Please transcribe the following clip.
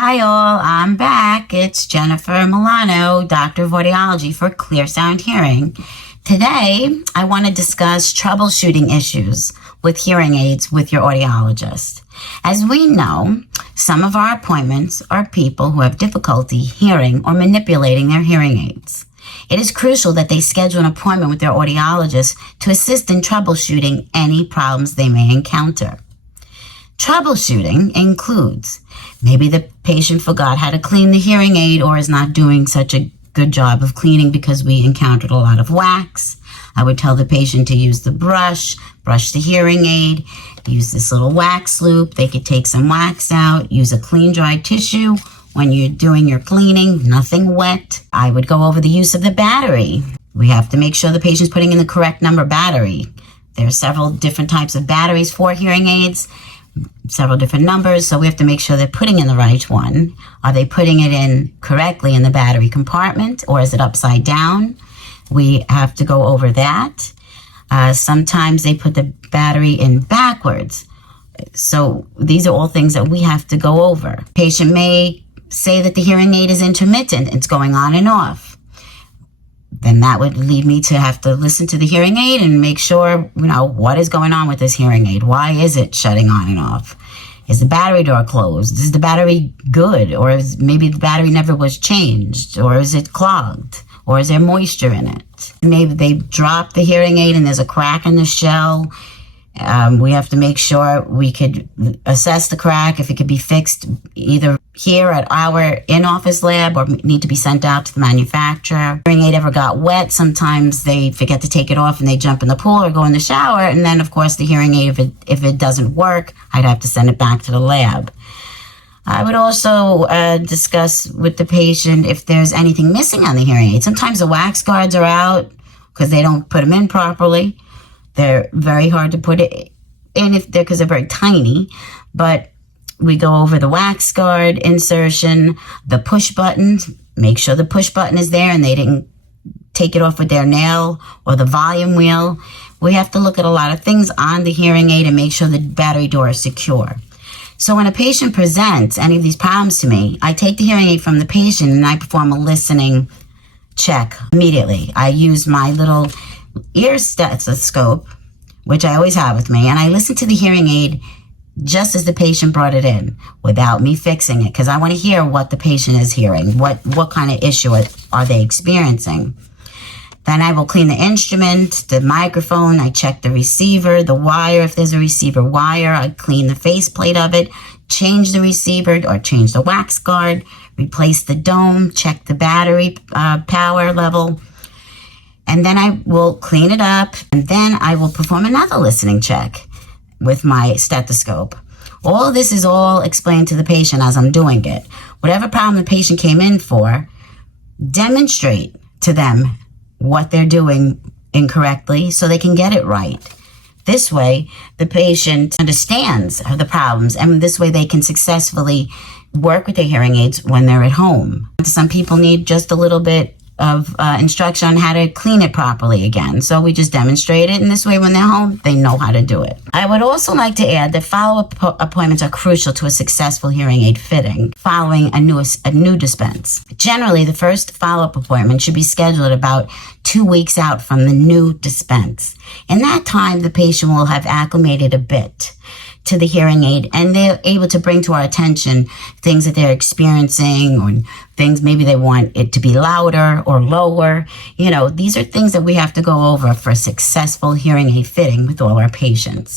Hi all, I'm back. It's Jennifer Milano, Doctor of Audiology for Clearsound Hearing. Today, I want to discuss troubleshooting issues with hearing aids with your audiologist. As we know, some of our appointments are people who have difficulty hearing or manipulating their hearing aids. It is crucial that they schedule an appointment with their audiologist to assist in troubleshooting any problems they may encounter. Troubleshooting includes maybe the patient forgot how to clean the hearing aid or is not doing such a good job of cleaning because we encountered a lot of wax. I would tell the patient to use the brush the hearing aid, use this little wax loop. They could take some wax out, use a clean, dry tissue when you're doing your cleaning, nothing wet. I would go over the use of the battery. We have to make sure the patient's putting in the correct number battery. There are several different types of batteries for hearing aids, several different numbers, so we have to make sure they're putting in the right one. Are they putting it in correctly in the battery compartment, or is it upside down? We have to go over that. Sometimes they put the battery in backwards. So these are all things that we have to go over. Patient may say that the hearing aid is intermittent, it's going on and off. Then that would lead me to have to listen to the hearing aid and make sure, what is going on with this hearing aid? Why is it shutting on and off? Is the battery door closed? Is the battery good? Or is maybe the battery never was changed? Or is it clogged? Or is there moisture in it? Maybe they dropped the hearing aid and there's a crack in the shell. We have to make sure we could assess the crack, if it could be fixed either here at our in-office lab or need to be sent out to the manufacturer. Hearing aid ever got wet, sometimes they forget to take it off and they jump in the pool or go in the shower. And then, of course, the hearing aid, if it doesn't work, I'd have to send it back to the lab. I would also discuss with the patient if there's anything missing on the hearing aid. Sometimes the wax guards are out because they don't put them in properly. They're very hard to put it in because they're very tiny, but we go over the wax guard insertion, the push button, make sure the push button is there and they didn't take it off with their nail, or the volume wheel. We have to look at a lot of things on the hearing aid and make sure the battery door is secure. So when a patient presents any of these problems to me, I take the hearing aid from the patient and I perform a listening check immediately. I use my little ear stethoscope, which I always have with me, and I listen to the hearing aid just as the patient brought it in without me fixing it, because I want to hear what the patient is hearing, what kind of issue are they experiencing. Then I will clean the instrument, the microphone, I check the receiver, the wire, if there's a receiver wire, I clean the faceplate of it, change the receiver or change the wax guard, replace the dome, check the battery power level. And then I will clean it up, and then I will perform another listening check with my stethoscope. All this is all explained to the patient as I'm doing it. Whatever problem the patient came in for, demonstrate to them what they're doing incorrectly so they can get it right. This way, the patient understands the problems, and this way they can successfully work with their hearing aids when they're at home. Some people need just a little bit of instruction on how to clean it properly again. So we just demonstrate it, and this way when they're home, they know how to do it. I would also like to add that follow-up appointments are crucial to a successful hearing aid fitting following a new dispense. Generally, the first follow-up appointment should be scheduled about 2 weeks out from the new dispense. In that time, the patient will have acclimated a bit to the hearing aid, and they're able to bring to our attention things that they're experiencing, or things maybe they want it to be louder or lower. These are things that we have to go over for a successful hearing aid fitting with all our patients.